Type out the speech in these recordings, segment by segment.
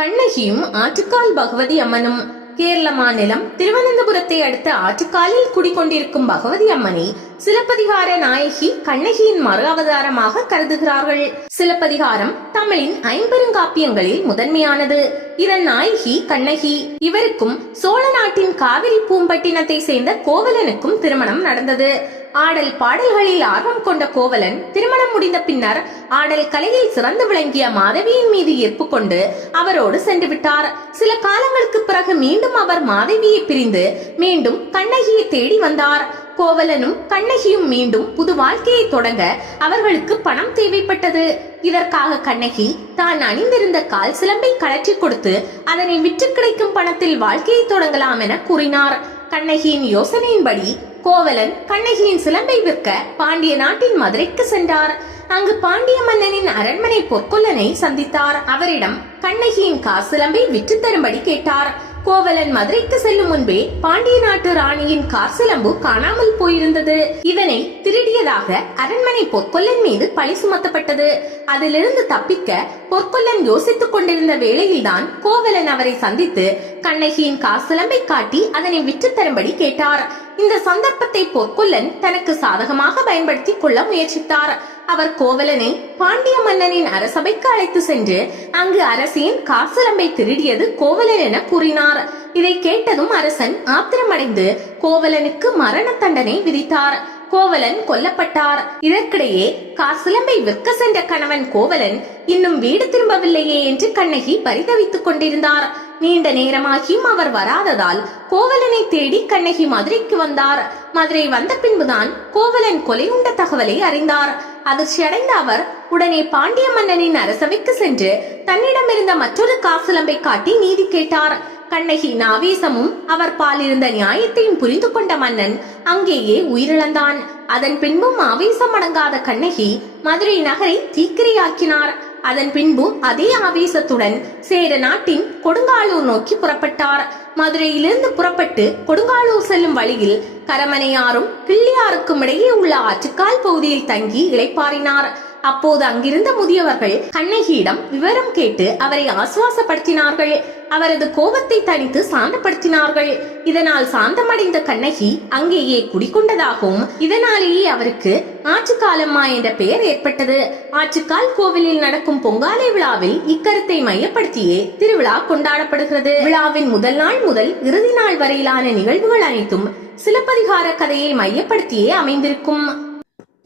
கண்ணகியும் ஆற்றுக்கால் பகவதி அம்மனும் கேரள மாநிலம் திருவனந்தபுரத்தை அடுத்த ஆற்றுக்காலில் குடிக்கொண்டிருக்கும் பகவதி அம்மனை சிலப்பதிகார நாயகி கண்ணகியின் மறு அவதாரமாக கருதுகிறார்கள். சிலப்பதிகாரம் தமிழின் ஐம்பெருங்காப்பியங்களில் முதன்மையானது. இதன் நாயகி கண்ணகி. இவருக்கும் சோழ நாட்டின் காவிரி பூம்பட்டினத்தை சேர்ந்த கோவலனுக்கும் திருமணம் நடந்தது. ஆடல் பாடல்களில் ஆர்வம் கொண்ட கோவலன் திருமணம் முடிந்த பின்னர் ஆடல் கலையில் சிறந்து விளங்கிய மாதவியின் மீது ஈர்ப்பு கொண்டு அவரோடு சென்று விட்டார். சில காலங்களுக்கு பிறகு மீண்டும் அவர் மாதவியை பிரிந்து மீண்டும் கண்ணகியை தேடி வந்தார். கோவலனும் கண்ணகியும் மீண்டும் புது வாழ்க்கையை தொடங்க அவர்களுக்கு பணம் தேவைப்பட்டது. இதற்காக கண்ணகி தான் அணிந்திருந்த கால் சிலம்பை கழற்றி கொடுத்து அதனை விற்று கிடைக்கும் பணத்தில் வாழ்க்கையை தொடங்கலாம் என கூறினார். கண்ணகியின் யோசனையின்படி கோவலன் கண்ணகியின் சிலம்பை விற்க பாண்டிய நாட்டின் மதுரைக்கு சென்றார். அங்கு பாண்டிய மன்னனின் அரண்மனை பொற்கொல்லனை சந்தித்தார். அவரிடம் கண்ணகியின் காசிலம்பை விற்று தரும்படி கேட்டார். கோவலன் மதுரைக்கு செல்லும் முன்பே பாண்டிய நாட்டு ராணியின் காசிலம்பு காணாமல் போயிருந்தது. இதனை திருடியதாக அரண்மனை பொற்கொல்லன் மீது பழி சுமத்தப்பட்டது. அதிலிருந்து தப்பிக்க பொற்கொல்லன் யோசித்துக் கொண்டிருந்த வேளையில்தான் கோவலன் அவரை சந்தித்து கண்ணகியின் காசிலம்பை காட்டி அதனை விற்று தரும்படி கேட்டார். இந்த சந்தர்ப்பத்தை பொற்கொல்லன் தனக்கு சாதகமாக பயன்படுத்திக் கொள்ள முயற்சித்தார். அவர் கோவலனை பாண்டிய மன்னனின் அரசபைக்கு அழைத்து சென்று அங்கு அரசின் காசிலம்பை திருடியது கோவலன் என கூறினார். இதை கேட்டதும் அரசன் ஆத்திரமடைந்து கோவலனுக்கு மரண தண்டனை விதித்தார். கோவலன் கொல்லப்பட்டார். இதற்கிடையே காசிலம்பை விற்க சென்ற கணவன் கோவலன் இன்னும் வீடு திரும்பவில்லையே என்று கண்ணகி பரிதவித்துக் கொண்டிருந்தார். நீண்ட நேரமாகியும் அவர் வராததால் கோவலனை தேடி கண்ணகி மதுரைக்கு வந்தார். மதுரை வந்த பின்புதான் கோவலன் கொலை உண்ட தகவலை அறிந்தார். அதிர்ச்சி அடைந்த அவர் உடனே பாண்டிய மன்னனின் அரசவைக்கு சென்று தன்னிடமிருந்த மற்றொரு காசிலம்பை காட்டி நீதி கேட்டார். கண்ணகியின் ஆவேசமும் அவர் பால் இருந்த நியாயத்தையும் புரிந்து கொண்ட மன்னன் அங்கேயே உயிரிழந்தான். அதன் பின்பும் ஆவேசம் அடங்காத கண்ணகி மதுரை நகரை தீக்கிரையாக்கினார். அதன் பின்பு அதே ஆவேசத்துடன் சேர நாட்டின் கொடுங்காலூர் நோக்கி புறப்பட்டார். மதுரையிலிருந்து புறப்பட்டு கொடுங்காலூர் செல்லும் வழியில் கரமனையாரும் கிள்ளியாருக்கும் இடையே உள்ள ஆற்றுக்கால் பகுதியில் தங்கி இளைப்பாறினார். அப்போது அங்கிருந்த முதியவர்கள் கண்ணகியிடம் விவரம் கேட்டு அவரை ஆசுவாசப்படுத்தினார்கள். அவரது கோபத்தை தணித்து சாந்தப்படுத்தினார்கள். இதனால் சாந்தமடைந்த கண்ணகி அங்கேயே குடிக்கொண்டதாகவும் இதனாலேயே அவருக்கு ஆற்றுக்காலம்மா என்ற பெயர் ஏற்பட்டது. ஆற்றுக்கால் கோவிலில் நடக்கும் பொங்காலை விழாவில் இக்கருத்தை மையப்படுத்தியே திருவிழா கொண்டாடப்படுகிறது. விழாவின் முதல் நாள் முதல் இறுதி நாள் வரையிலான நிகழ்வுகள் அனைத்தும் சிலப்பதிகார கதையை மையப்படுத்தியே அமைந்திருக்கும்.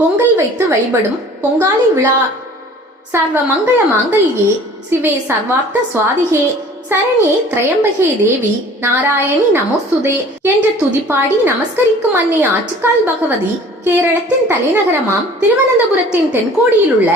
பொங்கல் வைத்து வழிபடும் பொங்காலி விழா. சர்வ மங்கள மாங்கல்யே சிவே சர்வார்த்த சுவாதிகே சரண்யே திரையம்பகே தேவி நாராயணி நமோஸ்துதே என்று துதிப்பாடி நமஸ்கரிக்கும் அன்னை ஆற்றுக்கால் பகவதி கேரளத்தின் தலைநகரமாம் திருவனந்தபுரத்தின் தென்கோடியில் உள்ள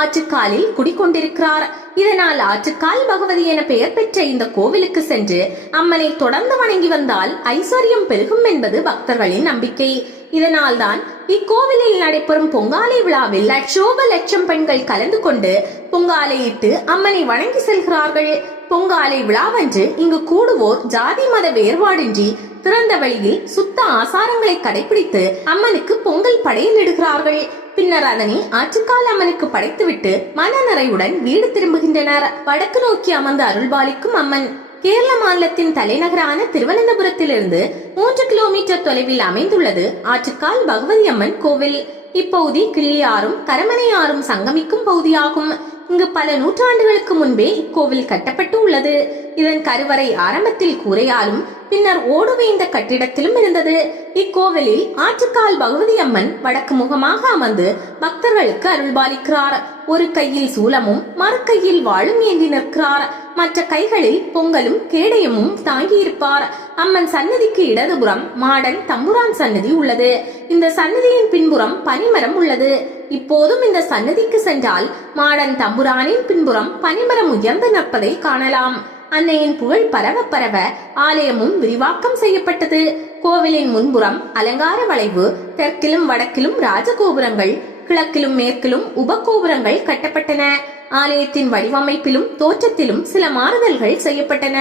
ஆற்றுக்காலில் குடிக்கொண்டிருக்கிறார் இதனால் ஆற்றுக்கால் பகவதி என பெயர் பெற்ற இந்த கோவிலுக்கு சென்று அம்மனை தொடர்ந்து வணங்கி வந்தால் ஐஸ்வர்யம் பெருகும் என்பது பக்தர்களின் நம்பிக்கை. இதனால்தான் இக்கோவிலில் நடைபெறும் பொங்காலை விழாவில் லட்சோப லட்சம் பெண்கள் கலந்து கொண்டு பொங்காலையிட்டு அம்மனை வணங்கி செல்கிறார்கள். பொங்காலை விழாவன்று இங்கு கூடுவோர் ஜாதி மத வேறுபாடின்றி திறந்த வழியில் சுத்த ஆசாரங்களை கடைபிடித்து அம்மனுக்கு பொங்கல் படையலிடுகிறார்கள். பின்னர் அதனை ஆற்றுக்கால் அம்மனுக்கு படைத்துவிட்டு மனநிறைவுடன் வீடு திரும்புகின்றனர். வடக்கு நோக்கி அமர்ந்து அருள்பாலிக்கும் அம்மன். கேரள மாநிலத்தின் தலைநகரான திருவனந்தபுரத்திலிருந்து மூன்று கிலோமீட்டர் தொலைவில் அமைந்துள்ளது ஆற்றுக்கால் பகவதி அம்மன் கோவில். இப்பகுதி கிள்ளியாரும் கரமனையாரும் சங்கமிக்கும் பகுதியாகும். இங்கு பல நூற்றாண்டுகளுக்கு முன்பே இக்கோவில் கட்டப்பட்டு உள்ளது இதன் கருவறை ஆரம்பத்தில் கூரையாலும் பின்னர் ஓடுவேந்த கட்டிடத்திலும் இருந்தது. இக்கோவிலில் ஆற்றுக்கால் பகவதி அம்மன் வடக்கு முகமாக அமர்ந்து பக்தர்களுக்கு அருள்பாலிக்கிறார். ஒரு கையில் சூலமும் மறு கையில் வாழும் ஏந்தி நிற்கிறார். மற்ற கைகளில் பொங்கலும் கேடயமும் தாங்கியிருப்பார். அம்மன் சன்னதிக்கு இடதுபுறம் மாடன் தம்புரான் சன்னதி உள்ளது. இந்த சன்னதியின் பின்புறம் பனிமரம் உள்ளது. இப்போதும் இந்த சன்னதிக்கு சென்றால் மாடன் தம்புரானின் பின்புறம் பனிமரம் உயர்ந்து நிற்பதை காணலாம். அன்னையின் புகழ் பரவ பரவ ஆலயமும் விரிவாக்கம் செய்யப்பட்டது. கோவிலின் முன்புறம் அலங்கார வளைவு தெற்கிலும் வடக்கிலும் ராஜகோபுரங்கள் கிழக்கிலும் மேற்கிலும் உபகோபுரங்கள் கட்டப்பட்டன. ஆலயத்தின் வடிவமைப்பிலும் தோற்றத்திலும் சில மாறுதல்கள் செய்யப்பட்டன.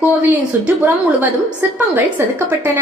கோவிலின் சுற்றுப்புறம் முழுவதும் சிற்பங்கள் செதுக்கப்பட்டன.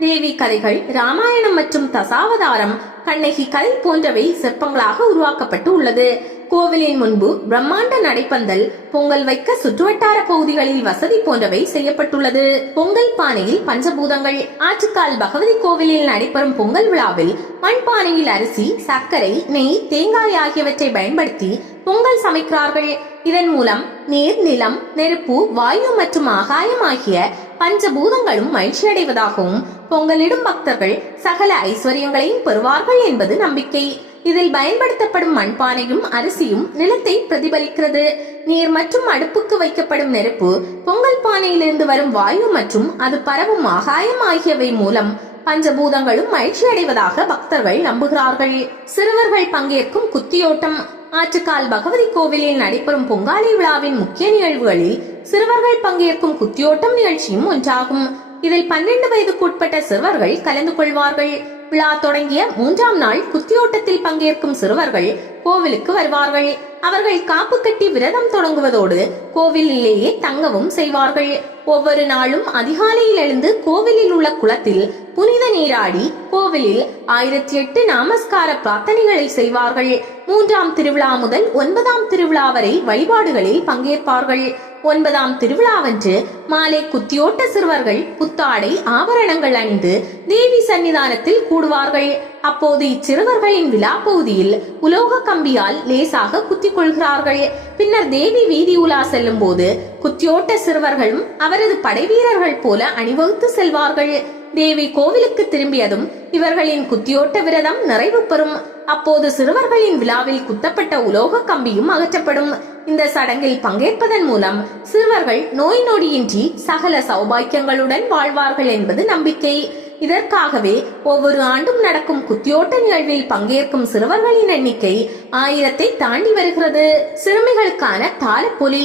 தேவி கதைகள் ராமாயணம் மற்றும் தசாவதாரம் கண்ணகி கதை போன்றவை சிற்பங்களாக உருவாக்கப்பட்டு உள்ளது. கோவிலின் முன்பு பிரம்மாண்ட நடைப்பந்தல் பொங்கல் வைக்க சுற்றுவட்டார பகுதிகளில் வசதி போன்றவை செய்யப்பட்டுள்ளது. பொங்கல் பானையில் பஞ்சபூதங்கள். ஆற்றுக்கால் பகவதி கோவிலில் நடைபெறும் பொங்கல் விழாவில் மண்பானையில் அரிசி சர்க்கரை நெய் தேங்காய் ஆகியவற்றை பயன்படுத்தி பொங்கல் சமைக்கிறார்கள். இதன் மூலம் நீர் நிலம் நெருப்பு வாயு மற்றும் ஆகாயம் ஆகிய பஞ்சபூதங்களும் மகிழ்ச்சியடைவதாகவும் பொங்கலிடும் பக்தர்கள் சகல ஐஸ்வர்யங்களையும் பெறுவார்கள் என்பது நம்பிக்கை. இதில் பயன்படுத்தப்படும் மண்பானையும் அரிசியும் நிலத்தை பிரதிபலிக்கிறது. நீர் மற்றும் அடுப்புக்கு வைக்கப்படும் நெருப்பு பொங்கல் பானையிலிருந்து வரும் வாயு மற்றும் அது பரவும் ஆகாயம் ஆகியவை மூலம் பஞ்சபூதங்களும் மகிழ்ச்சி அடைவதாக பக்தர்கள் நம்புகிறார்கள். சிறுவர்கள் பங்கேற்கும் குத்தியோட்டம் ஆற்றுக்கால் பகவதி கோவிலில் நடைபெறும் பொங்காலி விழாவின் முக்கிய நிகழ்வுகளில் சிறுவர்கள் பங்கேற்கும் குத்தியோட்டம் நிகழ்ச்சியும் ஒன்றாகும். இதில் பன்னெண்டு வயதுக்குட்பட்ட சிறுவர்கள் கலந்து கொள்வார்கள். விழா தொடங்கிய மூன்றாம் நாள் குத்தியோட்டத்தில் பங்கேற்கும் சிறுவர்கள் கோவிலுக்கு வருவார்கள். அவர்கள் காப்பு கட்டி விரதம் தொடங்குவதோடு கோவிலிலேயே தங்கவும் செய்வார்கள். ஒவ்வொரு நாளும் அதிகாலையில் எழுந்து கோவிலில் உள்ள குளத்தில் புனித நீராடி கோவிலில் ஆயிரத்தி எட்டு நாமஸ்கார பிரார்த்தனைகளை செய்வார்கள். மூன்றாம் திருவிழா முதல் ஒன்பதாம் திருவிழா வரை வழிபாடுகளில் பங்கேற்பார்கள். ஒன்பதாம் திருவிழாவன்று மாலை குத்தியோட்ட சிறுவர்கள் புத்தாடை ஆபரணங்கள் அணிந்து தேவி சன்னிதானத்தில் கூடுவார்கள். அப்போது இச்சிறுவர்களின் விழா பகுதியில் உலோக கம்பியால் லேசாக குத்திக் கொள்கிறார்கள். பின்னர் தேவி வீதி உலா செல்லும் போது குத்தியோட்ட சிறுவர்களும் அவரது படைவீரர்கள் போல அணிவகுத்து செல்வார்கள். தேவி கோவிலுக்கு திரும்பியதும் இவர்களின் குத்தியோட்ட விரதம் நிறைவு பெறும். அப்போது சிறுவர்களின் விழாவில் குத்தப்பட்ட உலோக கம்பியும் அகற்றப்படும். இந்த சடங்கில் பங்கேற்பதன் மூலம் சிறுவர்கள் நோய் நொடியின்றி சகல சௌபாக்கியங்களுடன் வாழ்வார்கள் என்பது நம்பிக்கை. இதற்காகவே ஒவ்வொரு ஆண்டும் நடக்கும் குத்தியோட்ட நிகழ்வில் பங்கேற்கும் சிறுவர்களின் எண்ணிக்கை ஆயிரத்தை தாண்டி வருகிறது. சிறுமிகளுக்கான தாளப்பொலி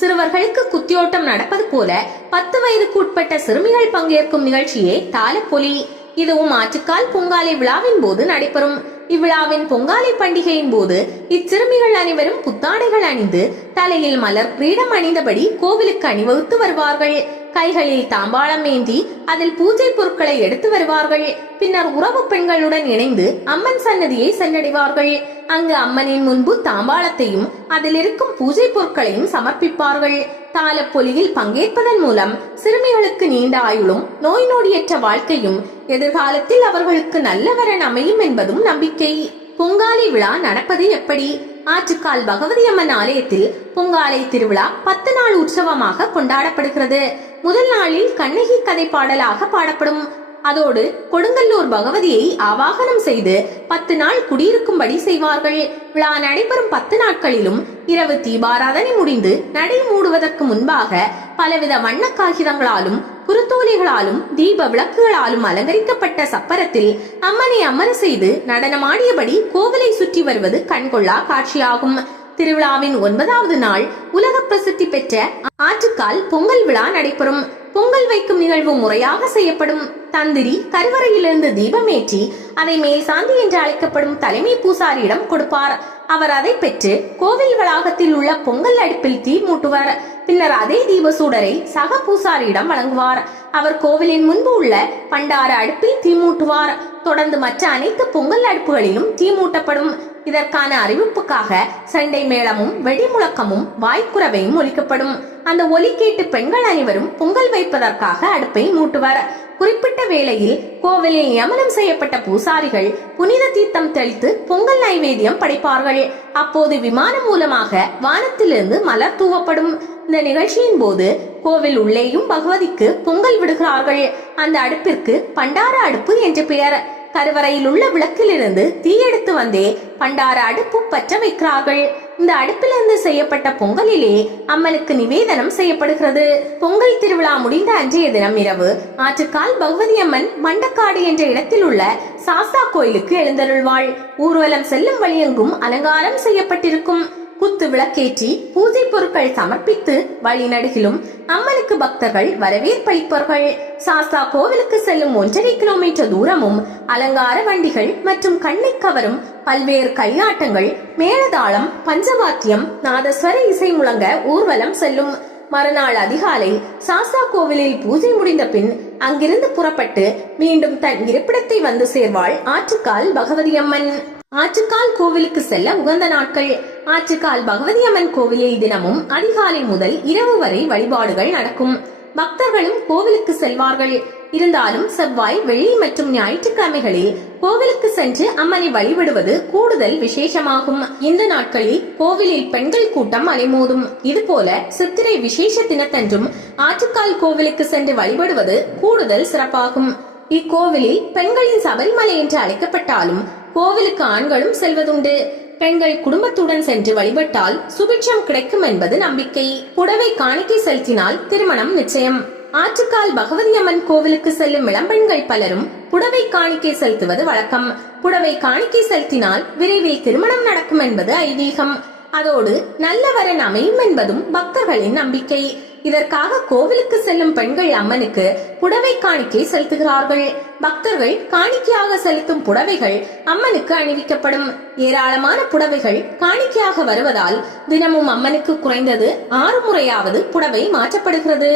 சிறுவர்களுக்கு குத்தியோட்டம் நடப்பது போல பத்து வயதுக்கு உட்பட்ட சிறுமிகள் பங்கேற்கும் நிகழ்ச்சியே தாளப்பொலி இதுவும் ஆற்றுக்கால் பொங்காலை விழாவின் போது நடைபெறும். இவ்விழாவின் பொங்காலை பண்டிகையின் போது இச்சிறுமிகள் அனைவரும் புத்தாடைகள் அணிந்து தலையில் மலர் கிரீடம் அணிந்தபடி கோவிலுக்கு அணிவகுத்து வருவார்கள். கைகளில் தாம்பாளம் ஏந்தி அதில் பூஜை பொருட்களை எடுத்து வருவார்கள். பின்னர் உறவு பெண்களுடன் இணைந்து அம்மன் சன்னதியை சென்றடைவார்கள். அங்கு அம்மனின் முன்பு தாம்பாளத்தையும் அதில் இருக்கும் பூஜை பொருட்களையும் சமர்ப்பிப்பார்கள். தாளப்பொலியில் பங்கேற்பதன் மூலம் சிறுமிகளுக்கு நீண்ட ஆயுளும் நோய் நொடியற்ற வாழ்க்கையும் எதிர்காலத்தில் அவர்களுக்கு நல்ல வரன் அமையும் என்பதும் நம்பிக்கை. பொங்காலி விழா நடப்பது எப்படி? ஆற்றுக்கால் பகவதி அம்மன் ஆலயத்தில் பொங்காலை திருவிழா பத்து நாள் உற்சவமாக கொண்டாடப்படுகிறது. முதல் நாளில் கண்ணகி கதை பாடலாக பாடப்படும். அதோடு கொடுங்கல்லூர் பகவதியை ஆவாகனம் செய்து பத்து நாள் குடியிருக்கும்படி செய்வார்கள். விழா நடைபெறும் பத்து நாட்களிலும் இரவு தீபாராதனை முடிந்து நடை மூடுவதற்கு முன்பாக பலவித வண்ண காகிதங்களாலும் குருத்தோலைகளாலும் தீப விளக்குகளாலும் அலங்கரிக்கப்பட்ட சப்பரத்தில் அம்மனை அமர செய்து நடனமாடியபடி கோவிலை சுற்றி வருவது கண்கொள்ளா காட்சியாகும். திருவிழாவின் ஒன்பதாவது நாள் உலக பிரசித்தி பெற்ற ஆற்றுக்கால் பொங்கல் விழா நடைபெறும். பொங்கல் வைக்கும் நிகழ்வு முறையாக செய்யப்படும். தந்திரி கருவறையிலிருந்து தீபமேற்றி அதை மேல் சாந்தி என்று அழைக்கப்படும் தலைமை பூசாரியிடம் கொடுப்பார். அவர் அதை பெற்று கோவில் வளாகத்தில் உள்ள பொங்கல் அடுப்பில் தீ மூட்டுவார். பின்னர் அதே தீப சூடரை சக பூசாரியிடம் வழங்குவார். அவர் கோவிலின் முன்பு உள்ள பண்டார அடுப்பில் தீ மூட்டுவார். தொடர்ந்து மற்ற அனைத்து பொங்கல் அடுப்புகளிலும் தீ மூட்டப்படும். இதற்கான அறிவிப்புக்காக சண்டை மேளமும் வெடி முழக்கமும் வாய்க்குறவையும் ஒலிக்கப்படும். அந்த ஒலி கேட்டு பெண்கள் அனைவரும் பொங்கல் வைப்பதற்காக அடுப்பை மூட்டுவார். குறிப்பிட்ட வேளையில் கோவிலில் நியமனம் செய்யப்பட்ட பூசாரிகள் புனித தீர்த்தம் தெளித்து பொங்கல் நைவேத்தியம் படைப்பார்கள். அப்போது விமானம் மூலமாக வானத்திலிருந்து மலர் தூவப்படும். இந்த நிகழ்ச்சியின் போது கோவில் உள்ளேயும் பகவதிக்கு பொங்கல் விடுகிறார்கள். அந்த அடுப்பிற்கு பண்டார அடுப்பு என்று பெயர். கருவறையில் உள்ள விளக்கிலிருந்து தீயெடுத்து வந்தே பண்டார அடுப்பு பற்ற வைக்கிறார்கள். இந்த அடுப்பிலிருந்து செய்யப்பட்ட பொங்கலிலே அம்மனுக்கு நிவேதனம் செய்யப்படுகிறது. பொங்கல் திருவிழா முடிந்த அன்றைய தினம் இரவு ஆற்றுக்கால் பகவதி அம்மன் மண்டக்காடு என்ற இடத்தில் உள்ள சாஸ்தா கோயிலுக்கு எழுந்தருள்வாள். ஊர்வலம் செல்லும் வழியெங்கும் அலங்காரம் செய்யப்பட்டிருக்கும். குத்து விளக்கேற்றி பூஜை பொருட்கள் சமர்ப்பித்து வழிநடுகிலும் அம்மனுக்கு பக்தர்கள் வரவேற்பளிப்பார்கள் சாஸ்தா கோவிலுக்கு செல்லும் ஒன்றரை கிலோமீட்டர் தூரமும் அலங்கார வண்டிகள் மற்றும் கண்ணை கவரும் பல்வேறு கையாட்டங்கள் மேளதாளம் பஞ்சவாத்தியம் நாதஸ்வர இசை முழங்க ஊர்வலம் செல்லும். மறுநாள் அதிகாலை சாஸ்தா கோவிலில் பூஜை முடிந்த பின் அங்கிருந்து புறப்பட்டு மீண்டும் தன் இருப்பிடத்தை வந்து சேர்வாள் ஆற்றுக்கால் பகவதி அம்மன் ஆற்றுக்கால் கோவிலுக்கு செல்ல உகந்த நாட்கள். ஆற்றுக்கால் பகவதி அம்மன் கோவிலில் தினமும் அதிகாலை முதல் இரவு வரை வழிபாடுகள் நடக்கும். பக்தர்களும் கோவிலுக்கு செல்வார்கள். இருந்தாலும் செவ்வாய் வெள்ளி மற்றும் ஞாயிற்றுக்கிழமைகளில் கோவிலுக்கு சென்று அம்மனை வழிபடுவது கூடுதல் விசேஷமாகும். இந்த நாட்களில் கோவிலில் பெண்கள் கூட்டம் அலைமோதும். இதுபோல சித்திரை விசேஷ தினத்தன்றும் ஆற்றுக்கால் கோவிலுக்கு சென்று வழிபடுவது கூடுதல் சிறப்பாகும். இக்கோவிலில் பெண்களின் சபரிமலை என்று அழைக்கப்பட்டாலும் கோவிலுக்கு ஆண்களும் செல்வதுண்டு. பெண்கள் குடும்பத்துடன் சென்று வழிபட்டால் சுபிட்சம் கிடைக்கும் என்பது நம்பிக்கை. புடவை காணிக்கை செலுத்தினால் திருமணம் நிச்சயம். ஆற்றுக்கால் பகவதி அம்மன் கோவிலுக்கு செல்லும் இளம்பெண்கள் பலரும் புடவை காணிக்கை செலுத்துவது வழக்கம். புடவை காணிக்கை செலுத்தினால் விரைவில் திருமணம் நடக்கும் என்பது ஐதீகம். அதோடு நல்ல வரன் அமையும் என்பதும் பக்தர்களின் நம்பிக்கை. இதற்காக கோவிலுக்கு செல்லும் பெண்கள் அம்மனுக்கு புடவை காணிக்கை செலுத்துகிறார்கள். பக்தர்கள் காணிக்கையாக செலுத்தும் புடவைகள் அம்மனுக்கு அணிவிக்கப்படும். ஏராளமான புடவைகள் காணிக்கையாக வருவதால் தினமும் அம்மனுக்கு குறைந்தது ஆறு முறையாவது புடவை மாற்றப்படுகிறது.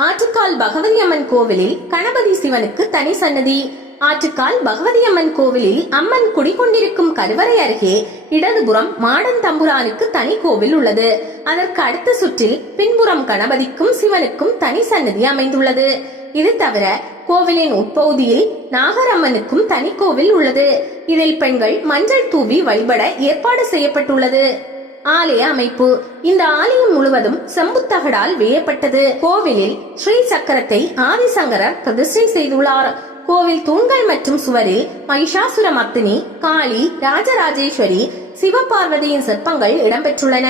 ஆற்றுக்கால் பகவதி அம்மன் கோவிலில் கணபதி சிவனுக்கு தனி சன்னதி. ஆற்றுக்கால் பகவதி அம்மன் கோவிலில் அம்மன் குடிகொண்டிருக்கும் கருவறை அருகே இடதுபுறம் மாடன் தம்புரானுக்கு தனி கோவில் உள்ளது. அதற்கு அடுத்த சுற்றில் பின்புறம் கணபதிக்கும் சிவனுக்கும் தனி சன்னதி அமைந்துள்ளது. இது தவிர கோவிலின் உட்பகுதியில் நாகரம்மனுக்கும் தனி கோவில் உள்ளது. இதில் பெண்கள் மஞ்சள் தூவி வழிபட ஏற்பாடு செய்யப்பட்டுள்ளது. ஆலய அமைப்பு. இந்த ஆலயம் முழுவதும் செம்புத்தகடால் வேயப்பட்டது. கோவிலில் ஸ்ரீ சக்கரத்தை ஆதிசங்கரர் பிரதிஷ்டை செய்துள்ளார். கோவில் தூண்கள் மற்றும் சுவரில் மகிஷாசுர மத்தினி காளி ராஜராஜேஸ்வரி சிவபார்வதியின் சிற்பங்கள் இடம்பெற்றுள்ளன.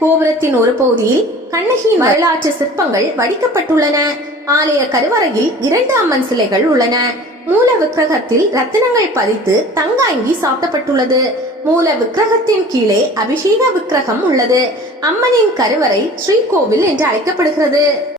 கோபுரத்தின் ஒரு பகுதியில் கண்ணகியின் வரலாற்று சிற்பங்கள் வடிக்கப்பட்டுள்ளன. ஆலய கருவறையில் இரண்டு அம்மன் சிலைகள் உள்ளன. மூல விக்கிரகத்தில் ரத்தினங்கள் பதித்து தங்க அங்கி சாத்தப்பட்டுள்ளது மூல விக்கிரகத்தின் கீழே அபிஷேக விக்கிரகம் உள்ளது. அம்மனின் கருவறை ஸ்ரீகோவில் என்று அழைக்கப்படுகிறது.